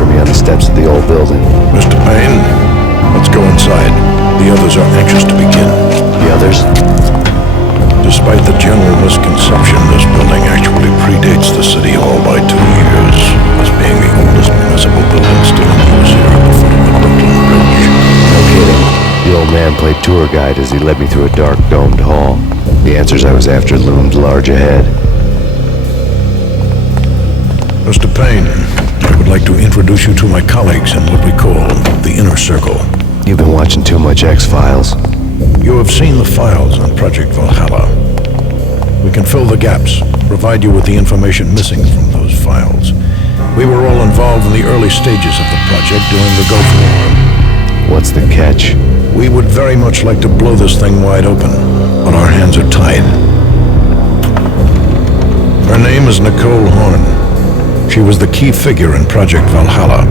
for me on the steps of the old building. Mr. Payne, let's go inside. The others are anxious to begin. The others? Despite the general misconception, this building actually predates the City Hall by 2 years, thus being the oldest municipal building still in use here at the foot of the Brooklyn Bridge. No kidding. The old man played tour guide as he led me through a dark, domed hall. The answers I was after loomed large ahead. Mr. Payne, I would like to introduce you to my colleagues in what we call the Inner Circle. You've been watching too much X-Files. You have seen the files on Project Valhalla. We can fill the gaps, provide you with the information missing from those files. We were all involved in the early stages of the project during the Gulf War. What's the catch? We would very much like to blow this thing wide open, but our hands are tied. Her name is Nicole Horn. She was the key figure in Project Valhalla.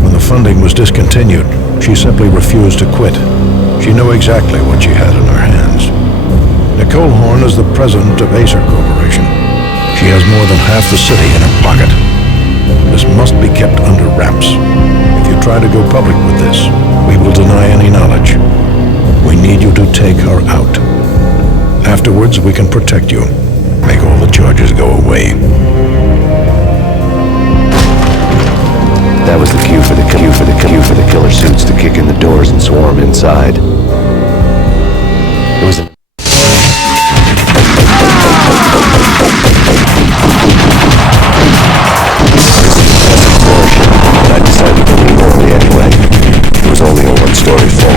When the funding was discontinued, she simply refused to quit. She knew exactly what she had in her hands. Nicole Horn is the president of Acer Corporation. She has more than half the city in her pocket. This must be kept under wraps. If you try to go public with this, we will deny any knowledge. We need you to take her out. Afterwards, we can protect you. Make all the charges go away. That was the cue for the killer suits to kick in the doors and swarm inside. It was I decided to leave early anyway. It was only a one-story fall.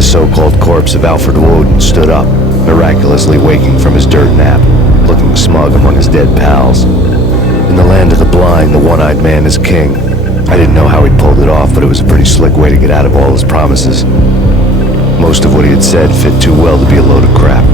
So-called corpse of Alfred Woden stood up, miraculously waking from his dirt nap, looking smug among his dead pals. In the land of the blind, the one-eyed man is king. I didn't know how he'd pulled it off, but it was a pretty slick way to get out of all his promises. Most of what he had said fit too well to be a load of crap.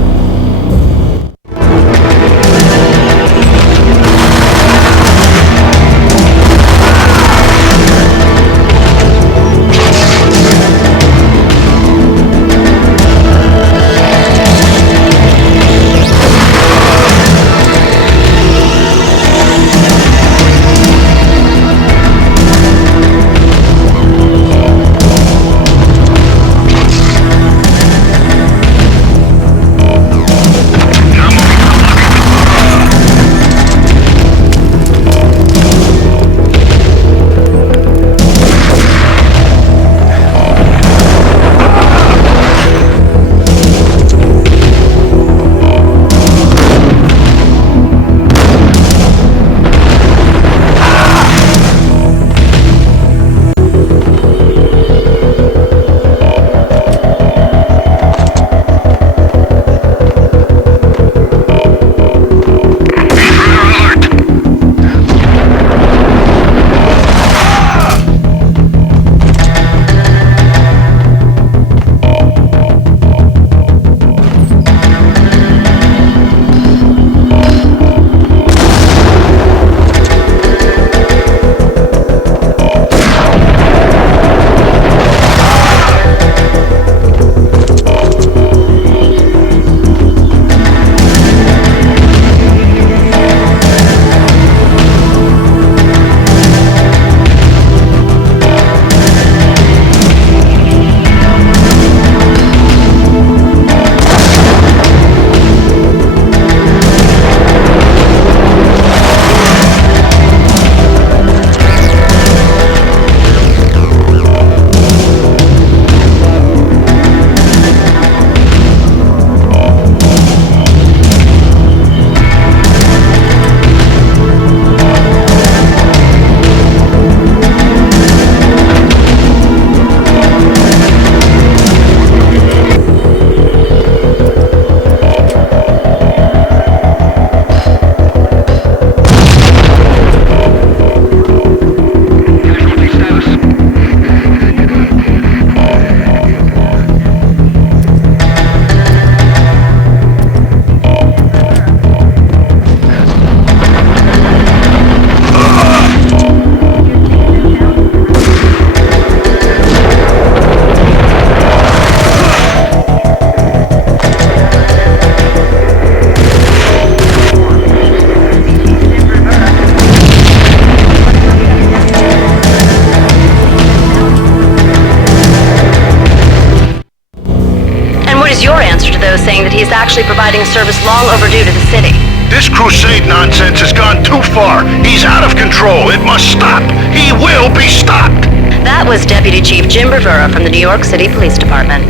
though, saying that he's actually providing a service long overdue to the city. This crusade nonsense has gone too far. He's out of control. It must stop. He will be stopped. That was Deputy Chief Jim Bravura from the New York City Police Department.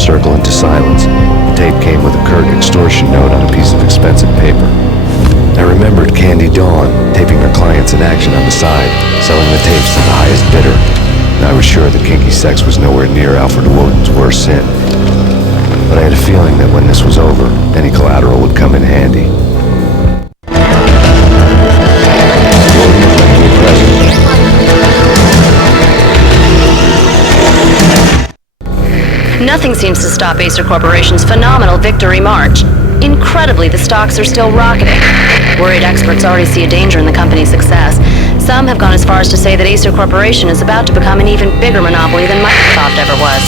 Circle into silence. The tape came with a curt extortion note on a piece of expensive paper. I remembered Candy Dawn taping her clients in action on the side, selling the tapes to the highest bidder. And I was sure that kinky sex was nowhere near Alfred Woden's worst sin. But I had a feeling that when this was over, any collateral would come in handy. Woden was making me present. Nothing seems to stop Acer Corporation's phenomenal victory march. Incredibly, the stocks are still rocketing. Worried experts already see a danger in the company's success. Some have gone as far as to say that Acer Corporation is about to become an even bigger monopoly than Microsoft ever was.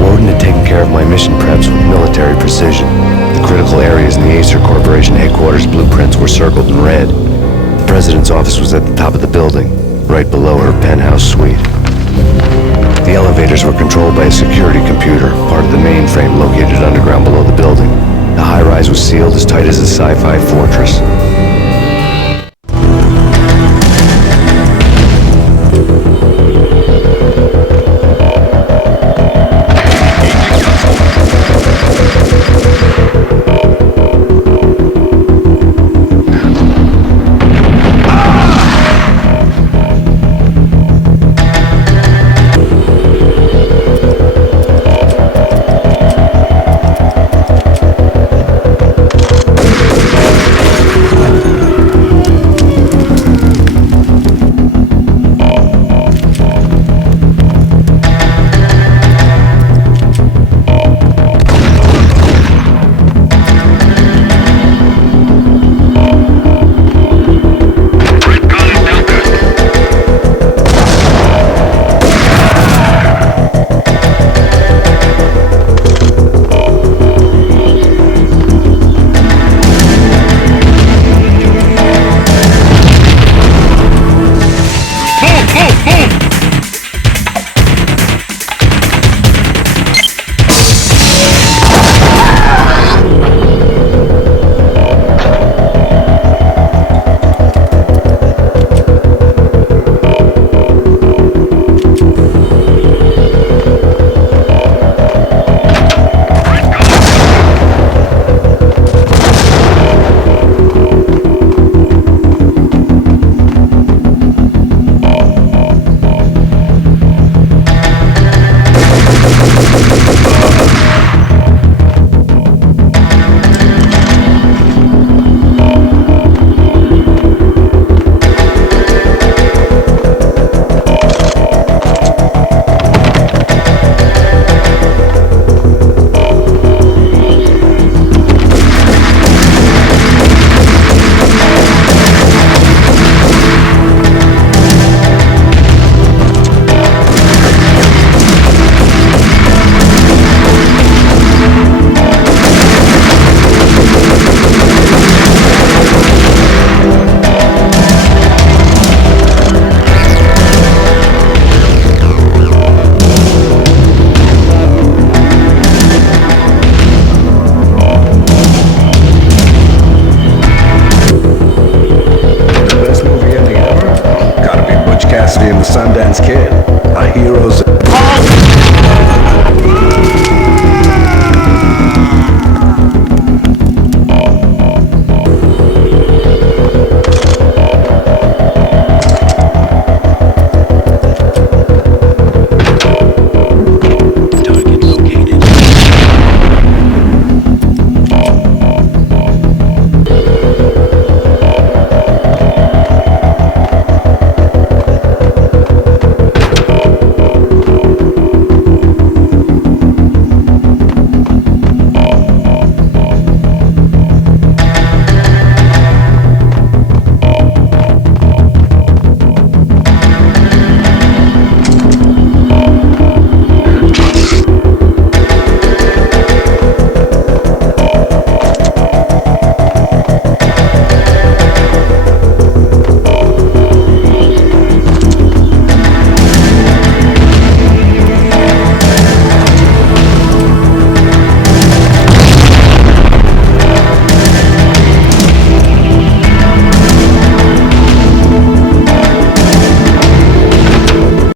Woden had taken care of my mission preps with military precision. The critical areas in the Acer Corporation headquarters blueprints were circled in red. The president's office was at the top of the building, right below her penthouse suite. The elevators were controlled by a security computer, part of the mainframe located underground below the building. The high-rise was sealed as tight as a sci-fi fortress. man's kin. Our heroes